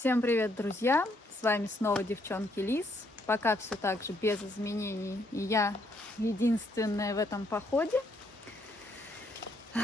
Всем привет, друзья! С вами снова девчонки Лис. Пока все так же без изменений. И я единственная в этом походе.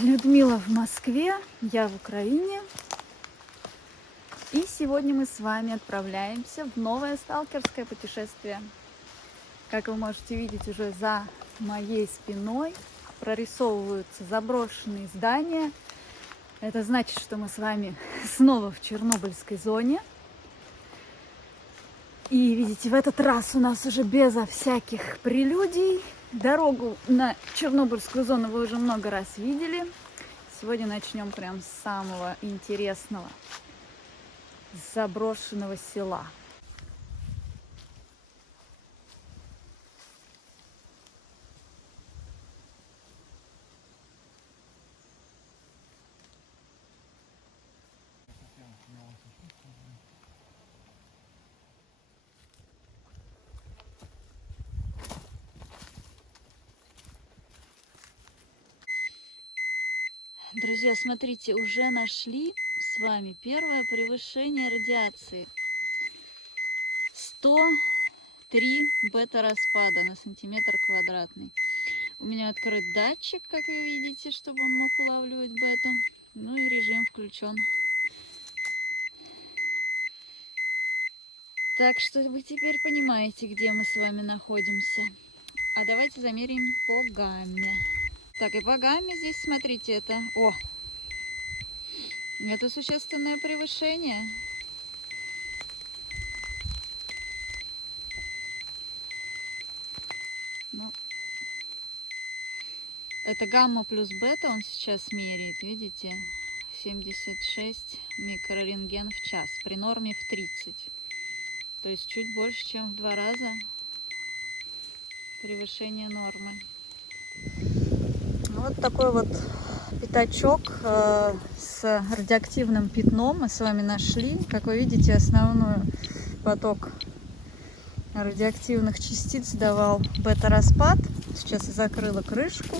Людмила в Москве, я в Украине. И сегодня мы с вами отправляемся в новое сталкерское путешествие. Как вы можете видеть, уже за моей спиной прорисовываются заброшенные здания. Это значит, что мы с вами снова в Чернобыльской зоне. И видите, в этот раз у нас уже безо всяких прелюдий. Дорогу на Чернобыльскую зону вы уже много раз видели. Сегодня начнем прям с самого интересного, с заброшенного села. Друзья, смотрите, уже нашли с вами первое превышение радиации. 103 бета-распада на сантиметр квадратный. У меня открыт датчик, как вы видите, чтобы он мог улавливать бету. Ну и режим включен. Так что вы теперь понимаете, где мы с вами находимся. А давайте замерим по гамме. Так, и по гамме здесь, смотрите, это существенное превышение. Ну, это гамма плюс бета он сейчас меряет, видите? 76 микрорентген в час, при норме в 30. То есть чуть больше, чем в 2 раза превышение нормы. Вот такой вот пятачок с радиоактивным пятном мы с вами нашли. Как вы видите, основной поток радиоактивных частиц давал бета-распад. Сейчас я закрыла крышку.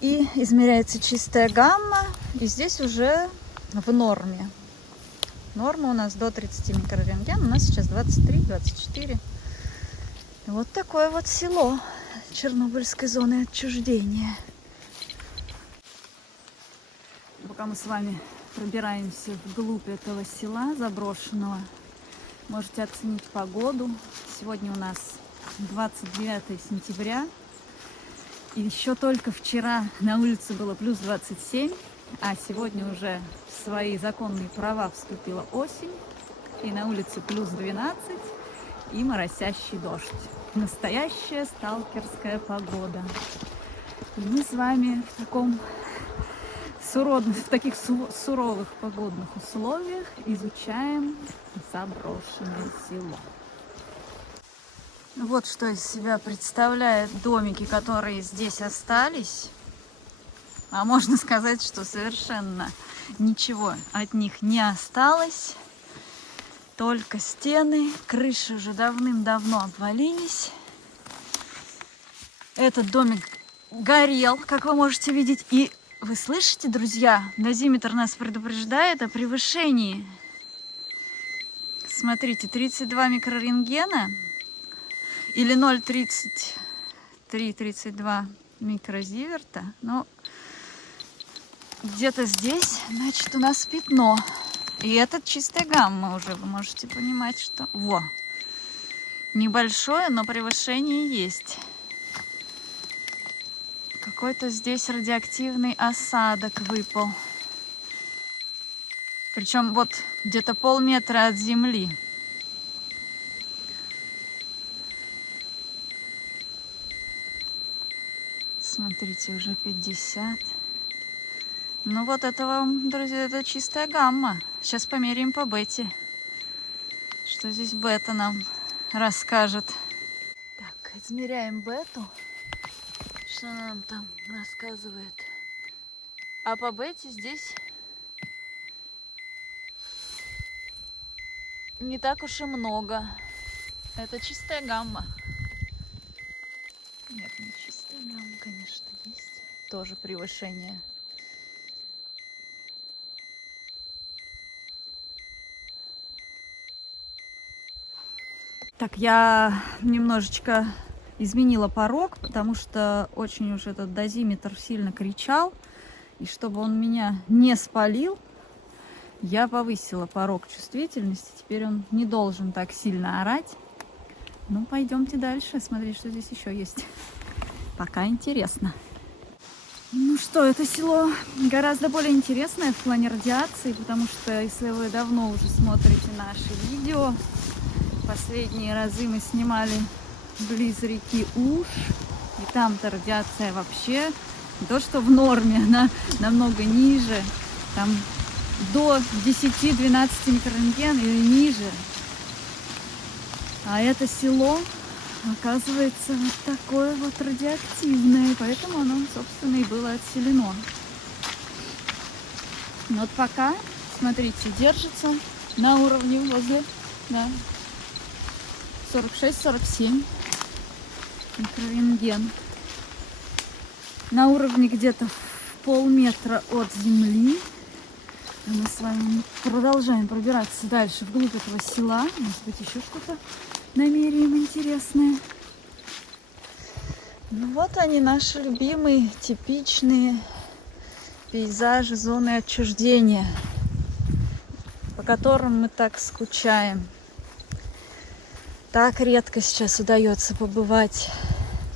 И измеряется чистая гамма. И здесь уже в норме. Норма у нас до 30 микрорентген. У нас сейчас 23-24. Вот такое вот село Чернобыльской зоны отчуждения. Пока мы с вами пробираемся вглубь этого села заброшенного, можете оценить погоду. Сегодня у нас 29 сентября. И еще только вчера на улице было плюс 27, а сегодня уже в свои законные права вступила осень. И на улице плюс 12 и моросящий дождь. Настоящая сталкерская погода. И мы с вами в таких суровых погодных условиях изучаем заброшенное село. Вот что из себя представляют домики, которые здесь остались. А можно сказать, что совершенно ничего от них не осталось. Только стены, крыши уже давным-давно обвалились. Этот домик горел, как вы можете видеть. И вы слышите, друзья, дозиметр нас предупреждает о превышении. Смотрите, 32 микрорентгена или 0,33-32 микрозиверта. Ну, где-то здесь, значит, у нас пятно. И это чистая гамма уже, вы можете понимать, что... Небольшое, но превышение есть. Какой-то здесь радиоактивный осадок выпал. Причем вот где-то полметра от земли. Смотрите, уже 50. Ну вот это вам, друзья, это чистая гамма. Сейчас померяем по бете. Что здесь бета нам расскажет. Так, измеряем бету. Что она нам там рассказывает? А по бете здесь не так уж и много. Это чистая гамма. Нет, не чистая гамма, конечно, есть. Тоже превышение. Так, я немножечко изменила порог, потому что очень уж этот дозиметр сильно кричал. И чтобы он меня не спалил, я повысила порог чувствительности. Теперь он не должен так сильно орать. Ну, пойдемте дальше, смотри, что здесь еще есть. Пока интересно. Ну что, это село гораздо более интересное в плане радиации, потому что если вы давно уже смотрите наши видео, последние разы мы снимали близ реки Уж, и там-то радиация вообще не то что в норме, она намного ниже, там до 10-12 микрорентген или ниже. А это село, оказывается, вот такое вот радиоактивное, поэтому оно, собственно, и было отселено. Но вот пока, смотрите, держится на уровне возле, да, 46-47 микрорентген. На уровне где-то в полметра от земли. А мы с вами продолжаем пробираться дальше вглубь этого села. Может быть, еще что-то намеряем интересное. Ну вот они, наши любимые, типичные пейзажи зоны отчуждения, по которым мы так скучаем. Так редко сейчас удается побывать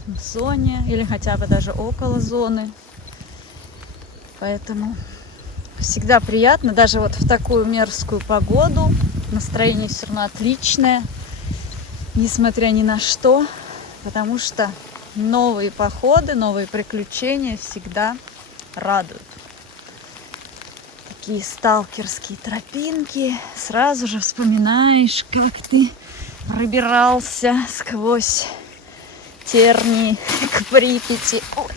в зоне или хотя бы даже около зоны. Поэтому всегда приятно, даже вот в такую мерзкую погоду. Настроение все равно отличное, несмотря ни на что, потому что новые походы, новые приключения всегда радуют. Такие сталкерские тропинки. Сразу же вспоминаешь, как ты пробирался сквозь тернии к Припяти. Ой.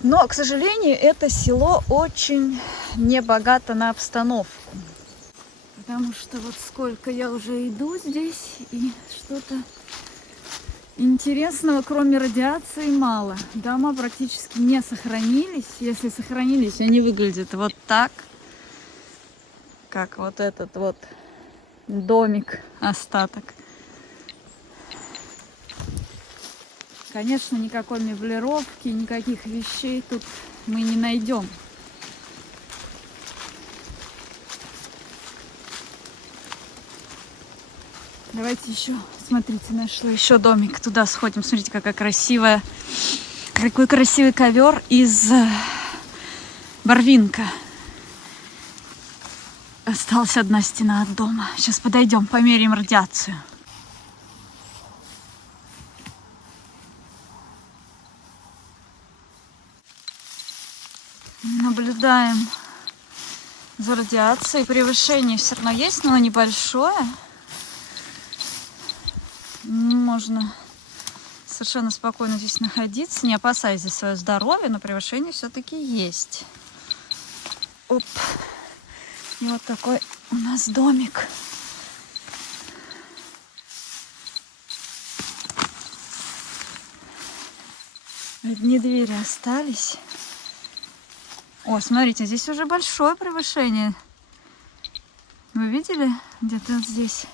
Но, к сожалению, это село очень небогато на обстановку. Потому что вот сколько я уже иду здесь, и что-то интересного, кроме радиации, мало. Дома практически не сохранились. Если сохранились, они выглядят вот так. Как вот этот вот домик, остаток. Конечно, никакой меблировки, никаких вещей тут мы не найдем. Давайте еще, смотрите, нашла еще домик. Туда сходим. Смотрите, какая красивая, какой красивый ковер из барвинка. Осталась одна стена от дома. Сейчас подойдем, померяем радиацию. Наблюдаем за радиацией. Превышение все равно есть, но небольшое. Можно совершенно спокойно здесь находиться, не опасаясь за свое здоровье, но превышение все-таки есть. Оп. И вот такой у нас домик. Одни двери остались. О, смотрите, здесь уже большое превышение. Вы видели? Где-то вот здесь.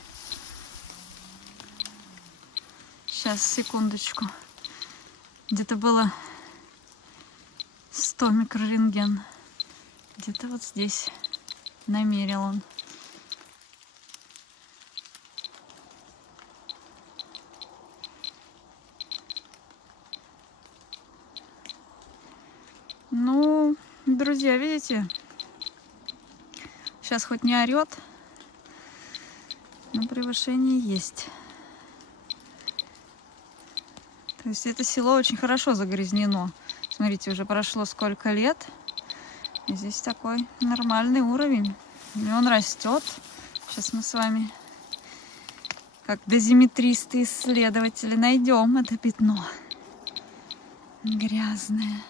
Сейчас, секундочку. Где-то было 100 микрорентген. Где-то вот здесь намерил он. Ну, друзья, видите? Сейчас хоть не орет, но превышение есть. То есть это село очень хорошо загрязнено. Смотрите, уже прошло сколько лет. И здесь такой нормальный уровень. И он растет. Сейчас мы с вами, как дозиметристы, исследователи, найдем это пятно. Грязное.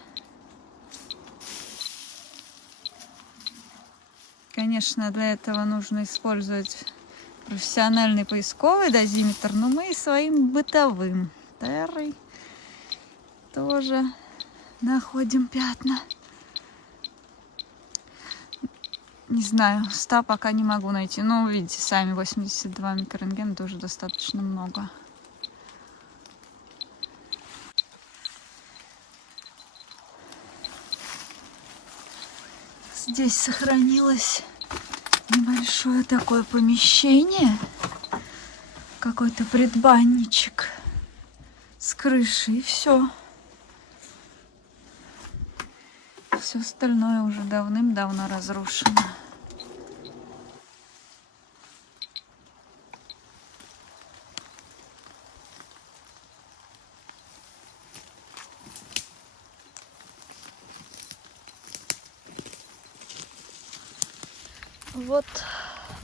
Конечно, для этого нужно использовать профессиональный поисковый дозиметр, но мы и своим бытовым террой тоже находим пятна. Не знаю, 100 пока не могу найти. Но видите, сами 82 микрорентгена тоже достаточно много. Здесь сохранилось небольшое такое помещение. Какой-то предбанничек с крышей, и все. Все остальное уже давным-давно разрушено. Вот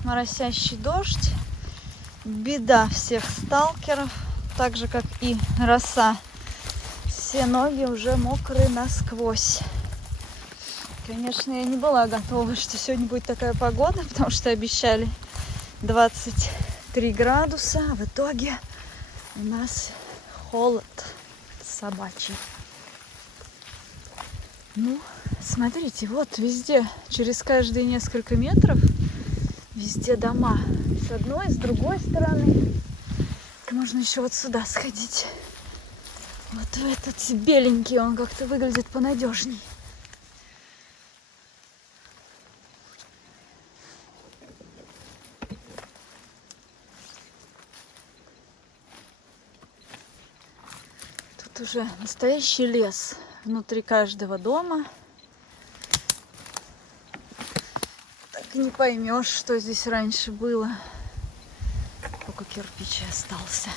моросящий дождь. Беда всех сталкеров, так же как и роса. Все ноги уже мокрые насквозь. Конечно, я не была готова, что сегодня будет такая погода, потому что обещали 23 градуса, а в итоге у нас холод собачий. Ну, смотрите, вот везде, через каждые несколько метров, везде дома. С одной, с другой стороны. Можно еще вот сюда сходить. Вот в этот беленький, он как-то выглядит понадежней. Тут уже настоящий лес внутри каждого дома. Так и не поймешь, что здесь раньше было. Только кирпич остался.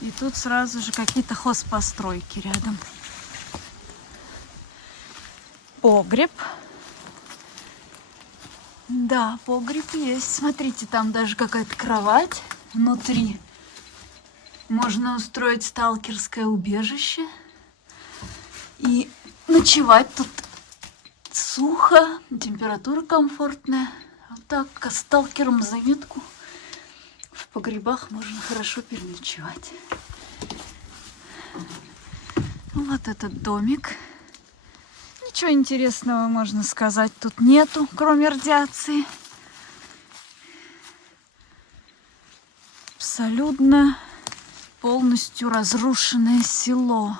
И тут сразу же какие-то хозпостройки рядом. Погреб. Да, погреб есть. Смотрите, там даже какая-то кровать внутри. Можно устроить сталкерское убежище. И ночевать тут сухо, температура комфортная. Вот так, сталкерам заметку. В погребах можно хорошо переночевать. Вот этот домик. Ничего интересного, можно сказать, тут нету, кроме радиации. Абсолютно полностью разрушенное село.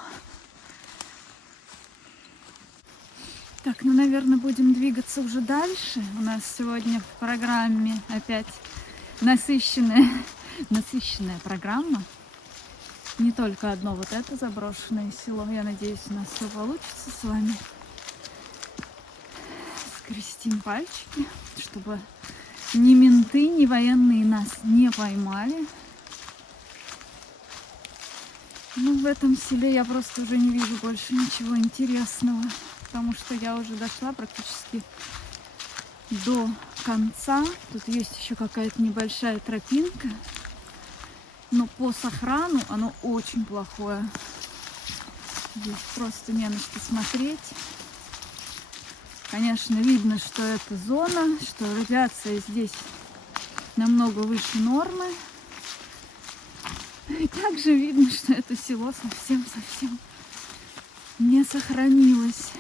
Так, ну, наверное, будем двигаться уже дальше. У нас сегодня в программе опять насыщенная программа. Не только одно вот это заброшенное село. Я надеюсь, у нас все получится с вами. Скрестим пальчики, чтобы ни менты, ни военные нас не поймали. Ну, в этом селе я просто уже не вижу больше ничего интересного, потому что я уже дошла практически до конца. Тут есть еще какая-то небольшая тропинка, но по сохрану оно очень плохое. Здесь просто не на что смотреть. Конечно, видно, что это зона, что радиация здесь намного выше нормы. И также видно, что это село совсем не сохранилось.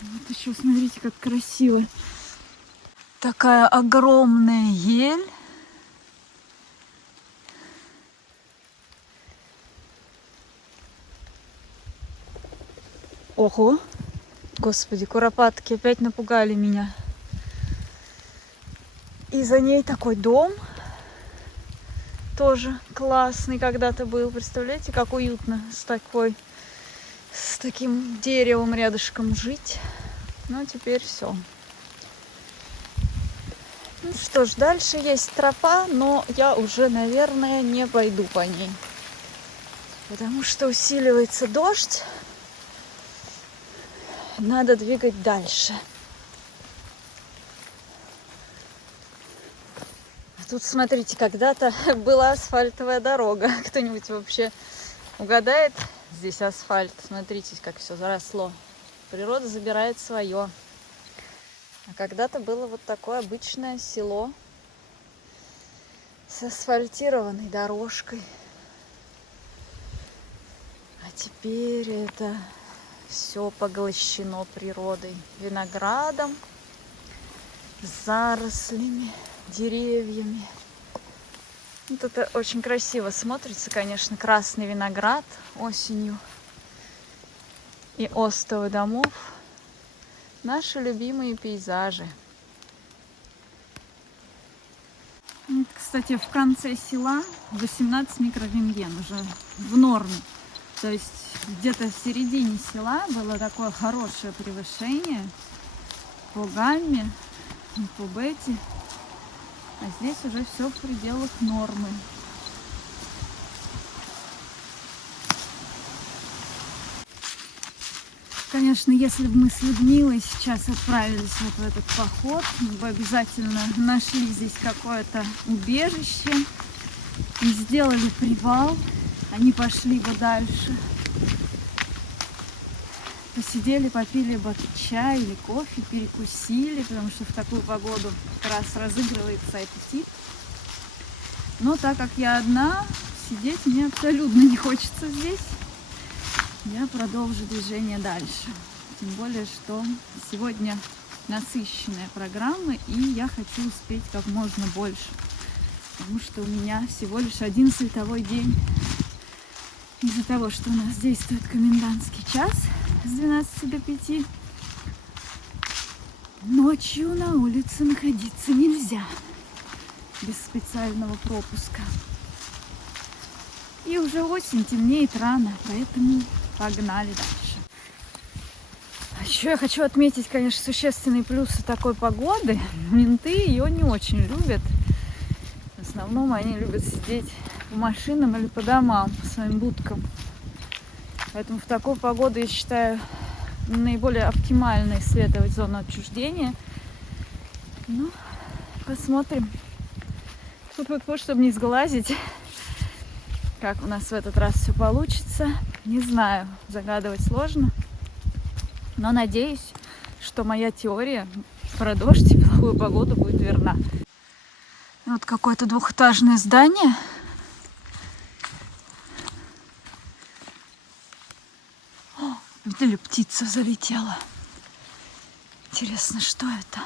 Вот еще, смотрите, как красиво. Такая огромная ель. Ого! Господи, куропатки опять напугали меня. И за ней такой дом. Тоже классный когда-то был. Представляете, как уютно с таким деревом рядышком жить. Ну, теперь все. Ну что ж, дальше есть тропа, но я уже, наверное, не пойду по ней. Потому что усиливается дождь. Надо двигать дальше. Тут, смотрите, когда-то была асфальтовая дорога. Кто-нибудь вообще угадает? Здесь асфальт. Смотрите, как все заросло. Природа забирает свое. А когда-то было вот такое обычное село с асфальтированной дорожкой. А теперь это все поглощено природой, виноградом, зарослями, деревьями. Вот это очень красиво смотрится, конечно, красный виноград осенью и остовы домов. Наши любимые пейзажи. Вот, кстати, в конце села 18 микрорентген уже в норме. То есть где-то в середине села было такое хорошее превышение по гамме и по бете. А здесь уже все в пределах нормы. Конечно, если бы мы с Людмилой сейчас отправились вот в этот поход, мы бы обязательно нашли здесь какое-то убежище и сделали привал. Они пошли бы дальше. Посидели, попили бы чай или кофе, перекусили, потому что в такую погоду как раз разыгрывается аппетит. Но так как я одна, сидеть мне абсолютно не хочется здесь. Я продолжу движение дальше. Тем более, что сегодня насыщенная программа, и я хочу успеть как можно больше. Потому что у меня всего лишь один световой день. Из-за того, что у нас действует комендантский час с 12 до 5, ночью на улице находиться нельзя без специального пропуска. И уже осень, темнеет рано, поэтому погнали дальше. А еще я хочу отметить, конечно, существенные плюсы такой погоды. Менты ее не очень любят. В основном они любят сидеть по машинам или по домам, по своим будкам. Поэтому в такую погоду, я считаю, наиболее оптимально исследовать зону отчуждения. Ну, посмотрим. Тут, чтобы не сглазить, как у нас в этот раз все получится. Не знаю, загадывать сложно. Но надеюсь, что моя теория про дождь и плохую погоду будет верна. Вот какое-то двухэтажное здание. Видели, птица залетела. Интересно, что это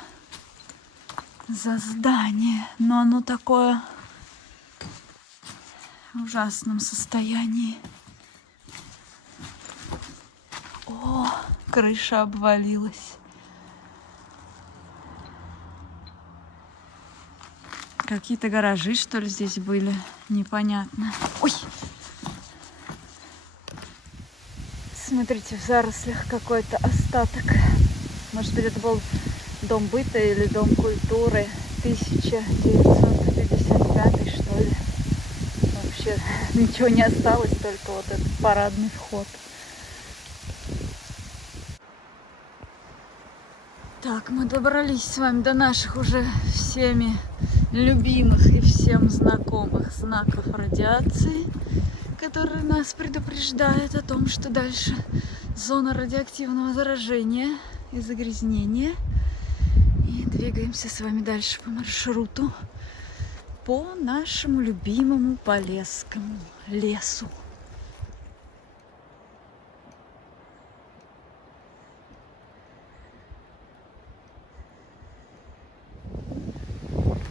за здание? Но оно такое в ужасном состоянии. О, крыша обвалилась. Какие-то гаражи, что ли, здесь были? Непонятно. Ой! Смотрите, в зарослях какой-то остаток. Может быть, это был дом быта или дом культуры 1955, что ли. Вообще ничего не осталось, только вот этот парадный вход. Так, мы добрались с вами до наших уже всеми любимых и всем знакомых знаков радиации, которые нас предупреждают о том, что дальше зона радиоактивного заражения и загрязнения. И двигаемся с вами дальше по маршруту по нашему любимому Полесскому лесу.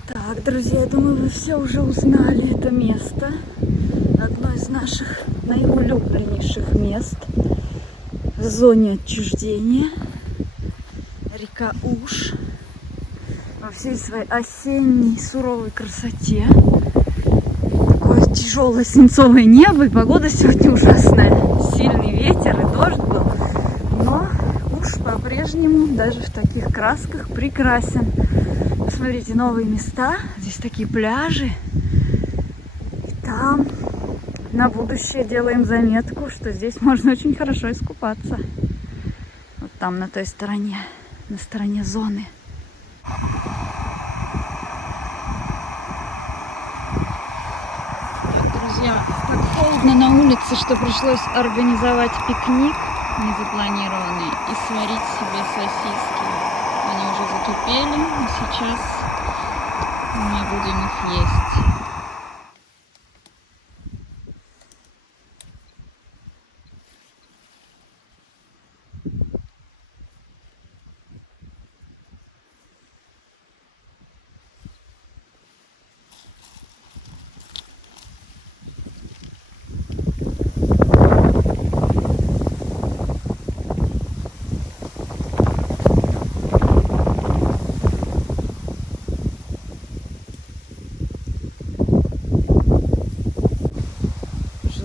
Так, друзья, я думаю, вы все уже узнали это место. Одно из наших наиулюбленнейших мест в зоне отчуждения. Река Уж во всей своей осенней суровой красоте. Такое тяжелое свинцовое небо, и погода сегодня ужасная. Сильный ветер и дождь был. Но Уж по-прежнему даже в таких красках прекрасен. Посмотрите, новые места. Здесь такие пляжи. И там на будущее делаем заметку, что здесь можно очень хорошо искупаться. Вот там, на той стороне, на стороне зоны. Так, друзья, так холодно на улице, что пришлось организовать пикник незапланированный и сварить себе сосиски. Они уже закипели, и сейчас мы будем их есть.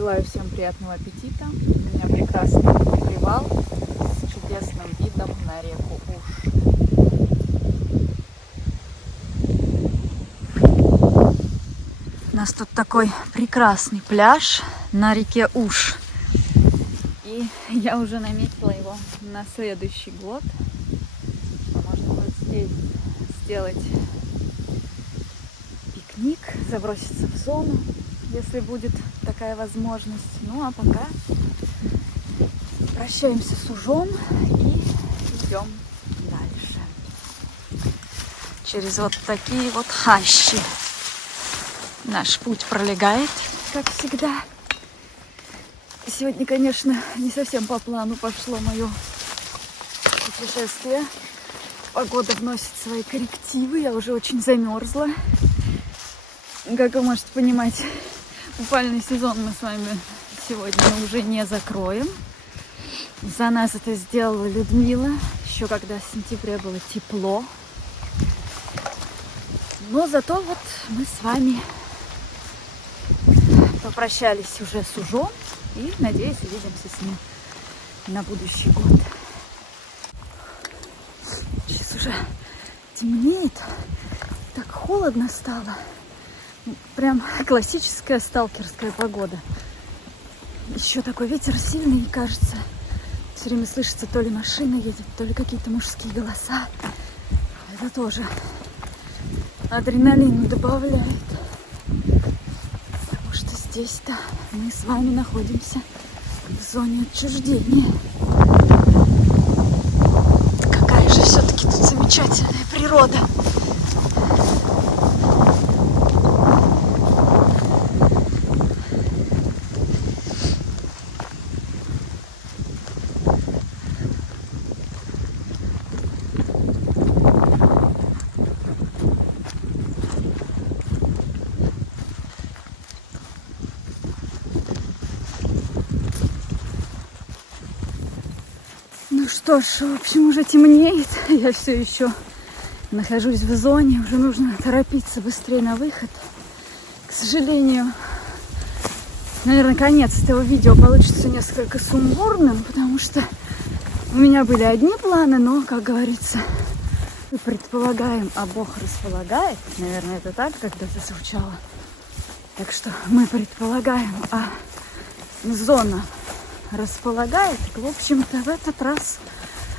Желаю всем приятного аппетита. У меня прекрасный привал с чудесным видом на реку Уж. У нас тут такой прекрасный пляж на реке Уж. И я уже наметила его на следующий год. Можно будет здесь сделать пикник, заброситься в зону, если будет такая возможность. Ну а пока прощаемся с Ужом и идем дальше. Через вот такие вот хащи наш путь пролегает, как всегда. Сегодня, конечно, не совсем по плану пошло мое путешествие. Погода вносит свои коррективы, я уже очень замерзла. Как вы можете понимать, купальный сезон мы с вами сегодня уже не закроем. За нас это сделала Людмила, еще когда в сентябре было тепло. Но зато вот мы с вами попрощались уже с Ужом и, надеюсь, увидимся с ним на будущий год. Сейчас уже темнеет, так холодно стало. Прям классическая сталкерская погода. Еще такой ветер сильный, кажется. Все время слышится, то ли машина едет, то ли какие-то мужские голоса. Это тоже адреналин добавляет. Потому что здесь-то мы с вами находимся в зоне отчуждения. Какая же все-таки тут замечательная природа. Ну что ж, в общем, уже темнеет. Я все еще нахожусь в зоне. Уже нужно торопиться быстрее на выход. К сожалению, наверное, конец этого видео получится несколько сумбурным, потому что у меня были одни планы, но, как говорится, мы предполагаем, а Бог располагает. Наверное, это так когда-то звучало. Так что мы предполагаем, а зона располагает. В общем-то, в этот раз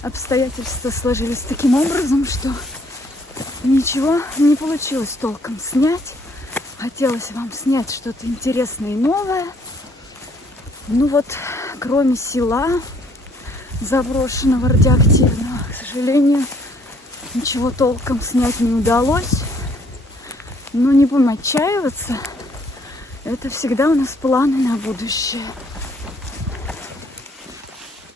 обстоятельства сложились таким образом, что ничего не получилось толком снять. Хотелось вам снять что-то интересное и новое. Ну вот, кроме села заброшенного, радиоактивного, к сожалению, ничего толком снять не удалось. Но не будем отчаиваться. Это всегда у нас планы на будущее.